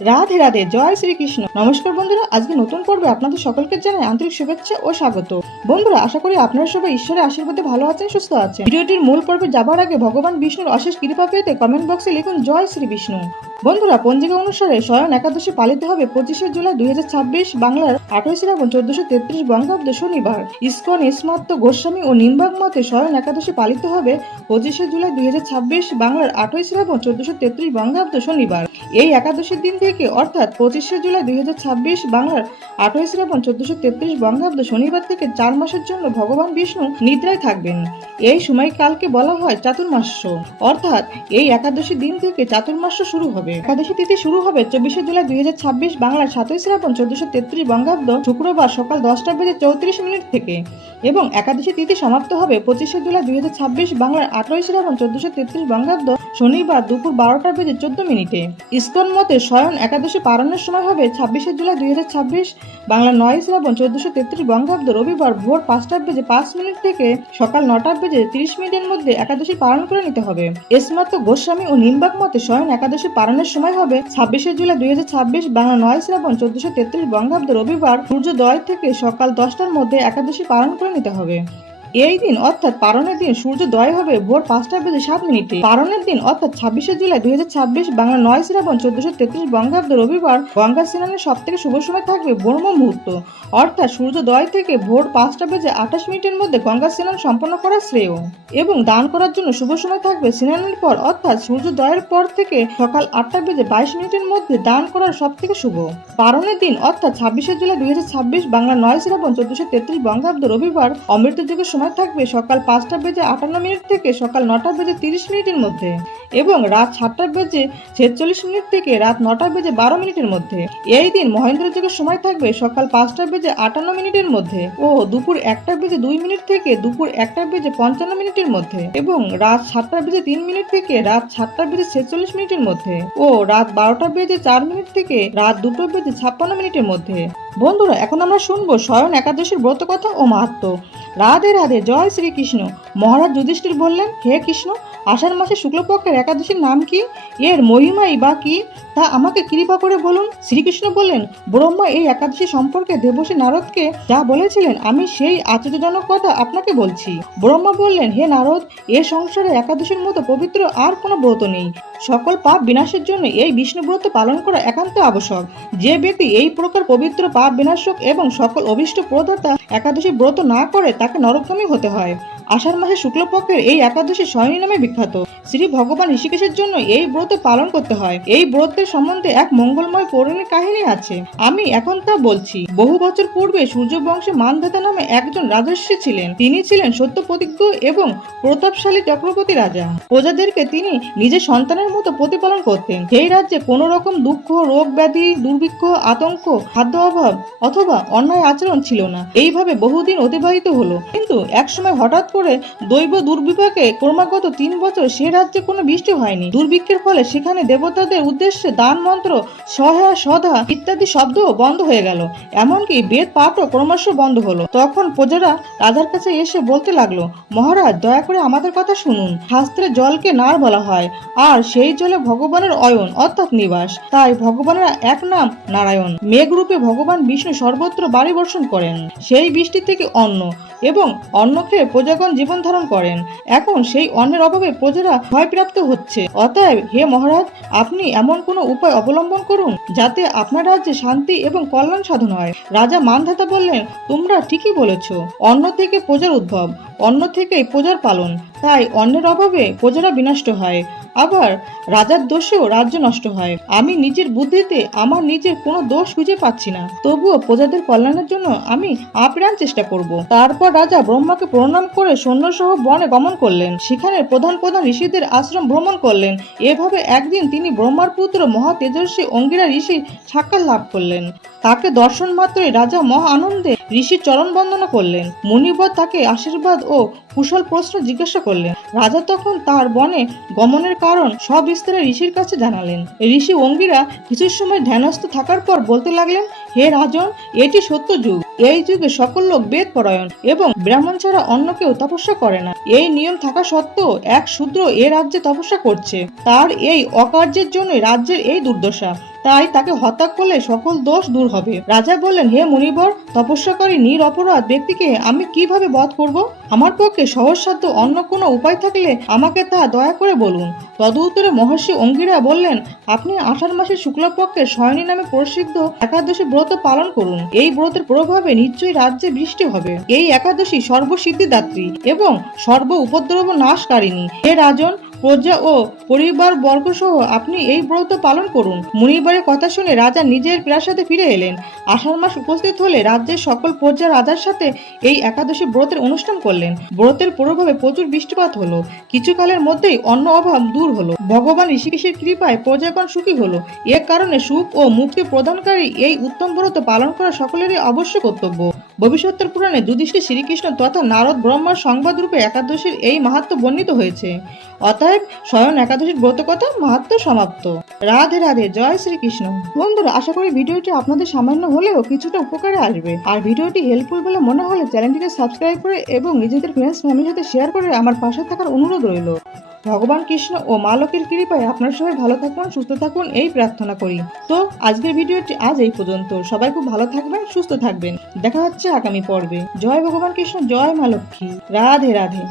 রাধে রাধে, জয় শ্রীকৃষ্ণ। নমস্কার বন্ধুরা, আজকে নতুন পর্বে আপনাদের সকলকে জানাই আন্তরিক শুভেচ্ছা ও স্বাগত। বন্ধুরা, আশা করি আপনারা সবাই ঈশ্বরের আশীর্বাদে ভালো আছেন, সুস্থ আছেন। ভিডিওটির মূল পর্বে যাবার আগে ভগবান বিষ্ণুর অশেষ কৃপা পেতে কমেন্ট বক্সে লিখুন জয় শ্রী বিষ্ণু। বন্ধুরা, পঞ্জিকা অনুসারে শয়ন একাদশী পালিত হবে 25শে জুলাই 2026 বাংলার 28 শ্রাবণ 1433 বঙ্গাব্দ শনিবার। ইসকন ইসমাত্ত গোস্বামী ও নিম্বাক মতে শয়ন একাদশী পালিত হবে 25শে জুলাই 2026 বাংলার 28 শ্রাবণ 1433 বঙ্গাব্দ শনিবার। এই একাদশীর দিন থেকে অর্থাৎ 25শে জুলাই 2026 বাংলার 28 শ্রাবণ 1433 বঙ্গাব্দ শনিবার থেকে 4 মাসের জন্য ভগবান বিষ্ণু নিদ্রায় থাকবেন। এই সময়কালকে বলা হয় চাতুর্মাস্য, অর্থাৎ এই একাদশী দিন থেকে চাতুর্মাস্য শুরু হবে। একাদশী তিথি শুরু হবে 24শে জুলাই 2026 বাংলার 7 শ্রাবণ 1433 বঙ্গাব্দ শুক্রবার সকাল 10:34 থেকে এবং একাদশী তিথি সমাপ্ত হবে 25শে জুলাই 2026 বাংলার 18 শ্রাবণ 1433 বঙ্গাব্দ শনিবার দুপুর 12:14 ইসকন মতে শয়ন একাদশী পালনের সময় হবে 26শে জুলাই 2026 বাংলা 9 শ্রাবণ 1433 বঙ্গাব্দ রবিবার ভোর 5:05 থেকে সকাল 9:30 মধ্যে একাদশী পালন করে নিতে হবে। ইসমাত্ত গোস্বামী ও নিম্বাক মতে শয়ন একাদশী পালনের সময় হবে 26শে জুলাই 2026 বাংলা 9 শ্রাবণ 1433 বঙ্গাব্দ রবিবার সূর্যোদয় থেকে সকাল 10টার মধ্যে একাদশী পালন করে নিতে হবে। এই দিন অর্থাৎ পারণের দিন সূর্যোদয় হবে ভোর 5:07। পারণের দিন অর্থাৎ 26শে জুলাই 2026 বাংলা 9 শ্রাবণ 1433 বঙ্গাব্দ রবিবার গঙ্গা স্নানের সব থেকে শুভ সময় থাকবে ব্রহ্ম মুহূর্ত, অর্থাৎ সূর্যোদয় থেকে ভোর 5:28 মধ্যে গঙ্গা স্নান সম্পন্ন করা শ্রেয় এবং দান করার জন্য শুভ সময় থাকবে স্নানের পর অর্থাৎ সূর্যোদয়ের পর থেকে সকাল 8:22 মধ্যে দান করার সব থেকে শুভ। পারণের দিন অর্থাৎ 26শে জুলাই 2026 বাংলা 9 শ্রাবণ 1433 বঙ্গাব্দ রবিবার অমৃত যুগের সময় থাকবে সকাল 5:58 থেকে সকাল 9:30 মধ্যে এবং রাত 7:46 থেকে রাত 9:12 মধ্যে। এই দিন মহেন্দ্র যুগের সময় থাকবে সকাল 5:58 মধ্যে ও দুপুর 1:02 থেকে দুপুর 1:55 মধ্যে এবং রাত 7:03 থেকে রাত 7:46 মধ্যে ও রাত 12:04 থেকে রাত 2:56 মধ্যে। বন্ধুরা, এখন আমরা শুনবো শয়ন একাদশীর ব্রত কথা ও মাহাত্ম্য। রাধে রাধে, জয় শ্রীকৃষ্ণ। মহারাজ যুধিষ্ঠির বললেন, হে কৃষ্ণ, আষাঢ় মাসে শুক্লপক্ষের একাদশীর নাম কি? এর মহিমাই বা কি, তা আমাকে কৃপা করে বলুন। শ্রীকৃষ্ণ বললেন, ব্রহ্মা এই একাদশী সম্পর্কে দেবর্ষি নারদকে যা বলেছিলেন আমি সেই আশ্চর্যজনক কথা আপনাকে বলছি। ব্রহ্মা বললেন, হে নারদ, এ সংসারে একাদশীর মতো পবিত্র আর কোনো ব্রত নেই। সকল পাপ বিনাশের জন্য এই বিষ্ণু ব্রত পালন করা একান্ত আবশ্যক। যে ব্যক্তি এই প্রকার পবিত্র পাপ বিনাশক এবং সকল অভিষ্ট প্রদাতা একাদশী ব্রত না করে তাকে নরকগামী হতে হয়। আষাঢ় মাসে শুক্লপক্ষের এই একাদশী শয়নী নামে বিখ্যাত। শ্রী ভগবান ঋষিকেশের জন্য এই ব্রত পালন করতে হয়। এই ব্রতের সম্বন্ধে এক মঙ্গলময় পৌরাণিক কাহিনী আছে, আমি এখন তা বলছি। বহু বছর পূর্বে সূর্য বংশে মানধাতা নামে একজন রাজর্ষি ছিলেন। তিনি ছিলেন সত্য প্রতিজ্ঞ এবং প্রতাপশালী চক্রবর্তী রাজা। প্রজাদেরকে তিনি নিজের সন্তানের মতো প্রতিপালন করতেন। সেই রাজ্যে কোন রকম দুঃখ, রোগ ব্যাধি, দুর্ভিক্ষ, আতঙ্ক, খাদ্য অভাব অথবা অন্যায় আচরণ ছিল না। এইভাবে বহুদিন অতিবাহিত হলো, কিন্তু একসময় হঠাৎ করে দৈব দুর্বিপাকে ক্রমাগত 3 বছর সে রাজ্যে কোনো বৃষ্টি হয়নি। দুর্ভিক্ষের ফলে সেখানে দেবতাদের উদ্দেশ্যে দান মন্ত্র, সহা সদা ইত্যাদি শব্দ বন্ধ হয়ে গেল, এমনকি বেদ পাঠও ক্রমশ বন্ধ হলো। তখন প্রজারা রাজার কাছে এসে বলতে লাগলো, মহারাজ, দয়া করে আমাদের কথা শুনুন। শাস্ত্রে জলকে নার বলা হয়, আর সেই জলে ভগবানের অয়ন অর্থাৎ নিবাস, তাই ভগবানের এক নাম নারায়ণ। মেঘরূপে ভগবান বিষ্ণু সর্বত্র বাড়ি বর্ষণ করেন। সেই বৃষ্টি থেকে অন্ন এবং অন্ন খেয়ে প্রজাগণ জীবন ধারণ করেন। এখন সেই অন্নের অভাবে প্রজারা ভয়প্রাপ্ত হচ্ছে। অতএব হে মহারাজ, আপনি এমন কোনো উপায় অবলম্বন করুন যাতে আপনার রাজ্যে শান্তি এবং কল্যাণ সাধন হয়। রাজা মানধাতা বললেন, তোমরা ঠিকই বলেছ। অন্ন থেকে প্রজার উদ্ভব, অন্ন থেকেই প্রজার পালন, তাই অন্নের অভাবে প্রজারা বিনষ্ট হয়। আবার রাজার দোষেও রাজ্য নষ্ট হয়। আমি নিজের বুদ্ধিতে আমার নিজের কোনো দোষ খুঁজে পাচ্ছি না, তবুও প্রজাদের কল্যাণের জন্য আমি আপ্রাণ চেষ্টা করব। তারপর রাজা ব্রহ্মাকে প্রণাম করে সৈন্যসহ বনে গমন করলেন। সেখানে প্রধান প্রধান ঋষিদের আশ্রম ভ্রমণ করলেন। এভাবে একদিন তিনি ব্রহ্মার পুত্র মহা তেজস্বী অঙ্গিরা ঋষির সাক্ষাৎ লাভ করলেন। তাকে দর্শন মাত্রই রাজা মহা আনন্দে ঋষির চরণ বন্দনা করলেন। মুনিবর তাকে আশীর্বাদ ও কুশল প্রশ্ন জিজ্ঞাসা করলেন। রাজা তখন তার বনে গমনের কারণ সবিস্তারে ঋষির কাছে জানালেন। ঋষি অঙ্গিরা কিছু সময় ধ্যানস্থ থাকার পর বলতে লাগলেন, হে রাজন, এটি সত্য যুগ। এই যুগে সকল লোক বেদ পরায়ণ এবং ব্রাহ্মণ ছাড়া অন্য কেউ তপস্যা করে না। এই নিয়ম থাকা সত্ত্বেও এক শূদ্র এ রাজ্যে তপস্যা করছে। তার এই অকার্যের জন্য রাজ্যের এই দুর্দশা। তাই তাকে হত্যা করলে সকল দোষ দূর হবে। রাজা বললেন, হে মুনিবর, তপস্যাকারী নিরপরাধ ব্যক্তিকে আমি কিভাবে বধ করব? আমার পক্ষে সহজসাধ্য অন্য কোনো উপায় থাকলে আমাকে তা দয়া করে বলুন। তদুত্তরে মহর্ষি অঙ্গিরা বললেন, আপনি আষাঢ় মাসের শুক্লপক্ষের শয়নী নামে প্রসিদ্ধ একাদশী ব্রত পালন করুন। এই ব্রতের প্রভাবে নিশ্চয়ই রাজ্যে বৃষ্টি হবে। এই একাদশী সর্বসিদ্ধিদাত্রী এবং সর্ব উপদ্রব নাশকারিণী। হে রাজন, প্রজা ও পরিবার বর্গ সহ আপনি এই ব্রত পালন করুন। মুনিবারের কথা শুনে রাজা নিজের প্রাসাদে ফিরে এলেন। আষাঢ় মাস উপস্থিত হলে রাজ্যের সকল প্রজা রাজার সাথে এই একাদশী ব্রতের অনুষ্ঠান করলেন। ব্রতের প্রভাবে প্রচুর বৃষ্টিপাত হলো। কিছুকালের মধ্যেই অন্ন অভাব দূর হলো। ভগবান ঋষিকেশের কৃপায় প্রজাগণ সুখী হলো। এর কারণে সুখ ও মুক্তি প্রদানকারী এই উত্তম ব্রত পালন করা সকলেরই অবশ্য কর্তব্য। ভবিষ্যতের পুরাণে যুধিষ্ঠির শ্রীকৃষ্ণ তথা নারদ ব্রহ্মার সংবাদ রূপে একাদশীর এই মাহাত্ম্য বর্ণিত হয়েছে। অতএব স্বয়ং একাদশীর ব্রত কথা মাহাত্ম্য সমাপ্ত। রাধে রাধে, জয় শ্রীকৃষ্ণ। বন্ধুরা, আশা করি ভিডিওটি আপনাদের সামান্য হলেও কিছুটা উপকারে আসবে। আর ভিডিওটি হেল্পফুল বলে মনে হলে চ্যানেলটিকে সাবস্ক্রাইব করে এবং নিজেদের ফ্রেন্ডস ফ্যামিলির সাথে শেয়ার করে আমার পাশে থাকার অনুরোধ রইল। ভগবান কৃষ্ণ ও মা লক্ষ্মীর কৃপায় আপনারা সবাই ভালো থাকুন, সুস্থ থাকুন, এই প্রার্থনা করি। তো আজকের ভিডিওটি আজ এই পর্যন্ত। সবাই খুব ভালো থাকবেন, সুস্থ থাকবেন। দেখা হচ্ছে আগামী পর্বে। জয় ভগবান কৃষ্ণ, জয় মা লক্ষ্মী। রাধে রাধে।